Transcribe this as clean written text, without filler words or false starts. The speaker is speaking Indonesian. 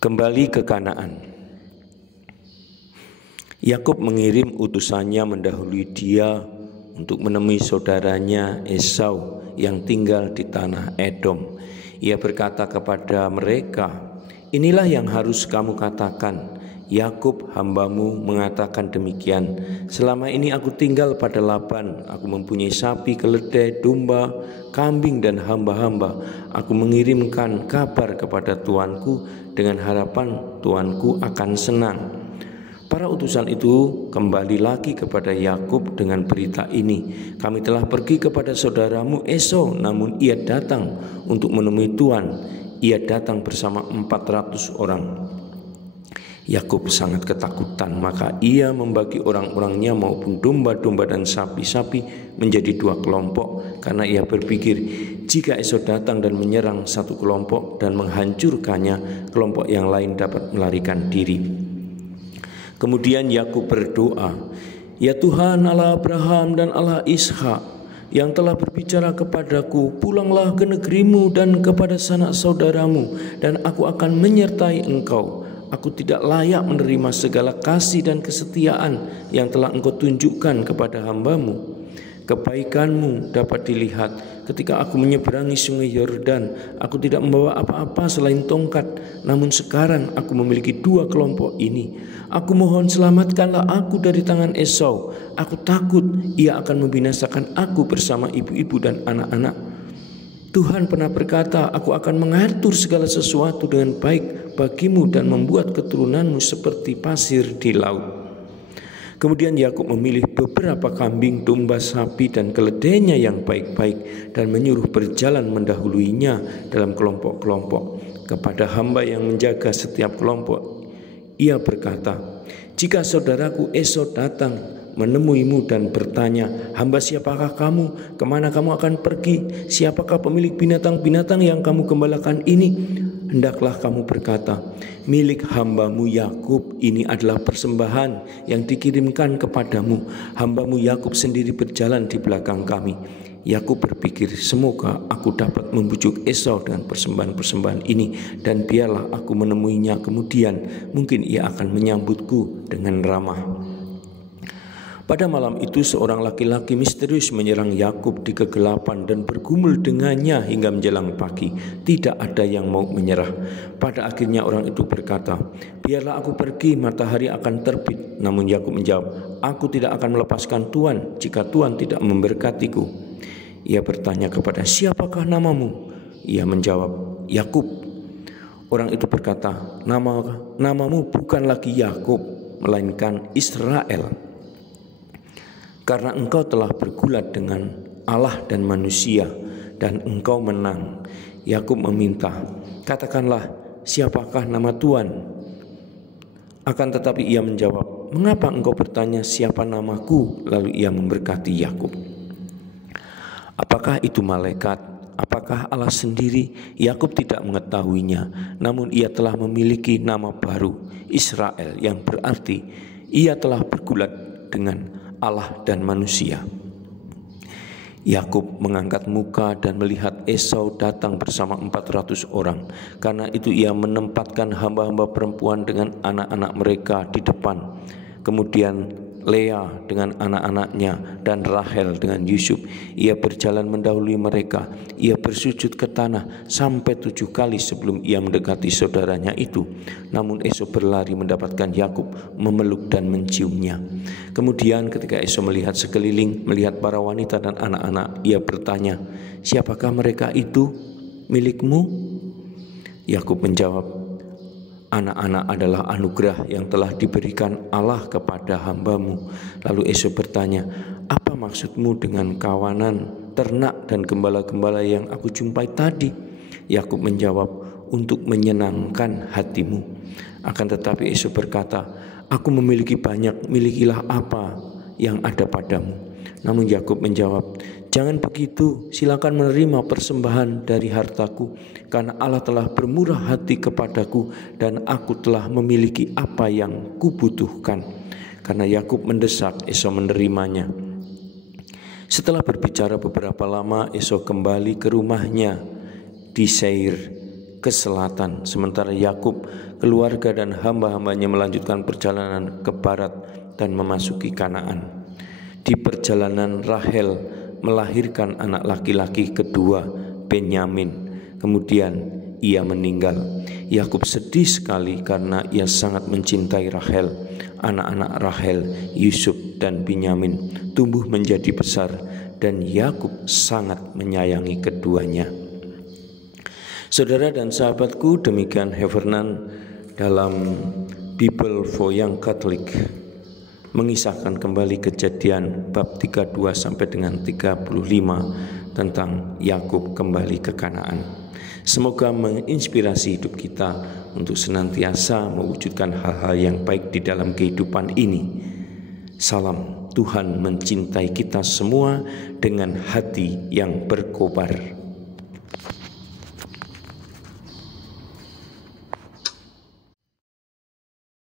Kembali ke Kanaan. Yakub mengirim utusannya mendahului dia untuk menemui saudaranya Esau yang tinggal di tanah Edom. Ia berkata kepada mereka, "Inilah yang harus kamu katakan. Yakub hambamu mengatakan demikian. Selama ini aku tinggal pada Laban. Aku mempunyai sapi, keledai, domba, kambing dan hamba-hamba. Aku mengirimkan kabar kepada tuanku dengan harapan tuanku akan senang." Para utusan itu kembali lagi kepada Yakub dengan berita ini, "Kami telah pergi kepada saudaramu Esau, namun ia datang untuk menemui tuan. Ia datang bersama 400 orang." Yakub sangat ketakutan, maka ia membagi orang-orangnya maupun domba-domba dan sapi-sapi menjadi 2 kelompok, karena ia berpikir, jika Esau datang dan menyerang satu kelompok dan menghancurkannya, kelompok yang lain dapat melarikan diri. Kemudian Yakub berdoa, "Ya Tuhan Allah Abraham dan Allah Ishak, yang telah berbicara kepadaku, pulanglah ke negerimu dan kepada sanak saudaramu, dan aku akan menyertai engkau. Aku tidak layak menerima segala kasih dan kesetiaan yang telah engkau tunjukkan kepada hambamu. Kebaikanmu dapat dilihat ketika aku menyeberangi sungai Yordan. Aku tidak membawa apa-apa selain tongkat, namun sekarang aku memiliki 2 kelompok ini. Aku mohon selamatkanlah aku dari tangan Esau. Aku takut ia akan membinasakan aku bersama ibu-ibu dan anak-anak. Tuhan pernah berkata, aku akan mengatur segala sesuatu dengan baik bagimu dan membuat keturunanmu seperti pasir di laut." Kemudian Yakub memilih beberapa kambing, domba, sapi dan keledainya yang baik-baik dan menyuruh berjalan mendahuluinya dalam kelompok-kelompok. Kepada hamba yang menjaga setiap kelompok, ia berkata, "Jika saudaraku Esau datang menemuimu dan bertanya, 'Hamba siapakah kamu? Kemana kamu akan pergi? Siapakah pemilik binatang-binatang yang kamu gembalakan ini?' Hendaklah kamu berkata, 'Milik hambamu Yakub ini adalah persembahan yang dikirimkan kepadamu. Hambamu Yakub sendiri berjalan di belakang kami.' Yakub berpikir, semoga aku dapat membujuk Esau dengan persembahan-persembahan ini, dan biarlah aku menemuinya kemudian, mungkin ia akan menyambutku dengan ramah." Pada malam itu seorang laki-laki misterius menyerang Yakub di kegelapan dan bergumul dengannya hingga menjelang pagi. Tidak ada yang mau menyerah. Pada akhirnya orang itu berkata, "Biarlah aku pergi, matahari akan terbit." Namun Yakub menjawab, "Aku tidak akan melepaskan Tuhan jika Tuhan tidak memberkatiku." Ia bertanya kepada, "Siapakah namamu?" Ia menjawab, "Yakub." Orang itu berkata, "Namamu bukan lagi Yakub, melainkan Israel. Karena engkau telah bergulat dengan Allah dan manusia, dan engkau menang." Yakub meminta, "Katakanlah, siapakah nama Tuhan?" Akan tetapi ia menjawab, "Mengapa engkau bertanya siapa namaku?" Lalu ia memberkati Yakub. Apakah itu malaikat? Apakah Allah sendiri? Yakub tidak mengetahuinya, namun ia telah memiliki nama baru, Israel, yang berarti ia telah bergulat dengan Allah dan manusia. Yakub mengangkat muka dan melihat Esau datang bersama 400 orang. Karena itu ia menempatkan hamba-hamba perempuan dengan anak-anak mereka di depan. Kemudian Lea dengan anak-anaknya dan Rahel dengan Yusuf. Ia berjalan mendahului mereka. Ia bersujud ke tanah sampai 7 kali sebelum ia mendekati saudaranya itu. Namun Esau berlari mendapatkan Yakub, memeluk dan menciumnya. Kemudian ketika Esau melihat sekeliling, melihat para wanita dan anak-anak, ia bertanya, "Siapakah mereka itu, milikmu?" Yakub menjawab, "Anak-anak adalah anugerah yang telah diberikan Allah kepada hambamu." Lalu Esau bertanya, "Apa maksudmu dengan kawanan ternak dan gembala-gembala yang aku jumpai tadi?" Yakub menjawab, "Untuk menyenangkan hatimu." Akan tetapi Esau berkata, "Aku memiliki banyak, milikilah apa yang ada padamu." Namun Yakub menjawab, "Jangan begitu, silakan menerima persembahan dari hartaku, karena Allah telah bermurah hati kepadaku dan aku telah memiliki apa yang kubutuhkan." Karena Yakub mendesak, Esau menerimanya. Setelah berbicara beberapa lama, Esau kembali ke rumahnya di Seir. ke selatan, sementara Yakub, keluarga dan hamba-hambanya melanjutkan perjalanan ke barat dan memasuki Kanaan. Di perjalanan Rahel melahirkan anak laki-laki kedua, Benyamin. Kemudian ia meninggal. Yakub sedih sekali karena ia sangat mencintai Rahel. Anak-anak Rahel, Yusuf dan Benyamin tumbuh menjadi besar dan Yakub sangat menyayangi keduanya. Saudara dan sahabatku, demikian Heffernan dalam Bible for Young Catholic mengisahkan kembali Kejadian bab 32 sampai dengan 35 tentang Yakub kembali ke Kanaan. Semoga menginspirasi hidup kita untuk senantiasa mewujudkan hal-hal yang baik di dalam kehidupan ini. Salam, Tuhan mencintai kita semua dengan hati yang berkobar.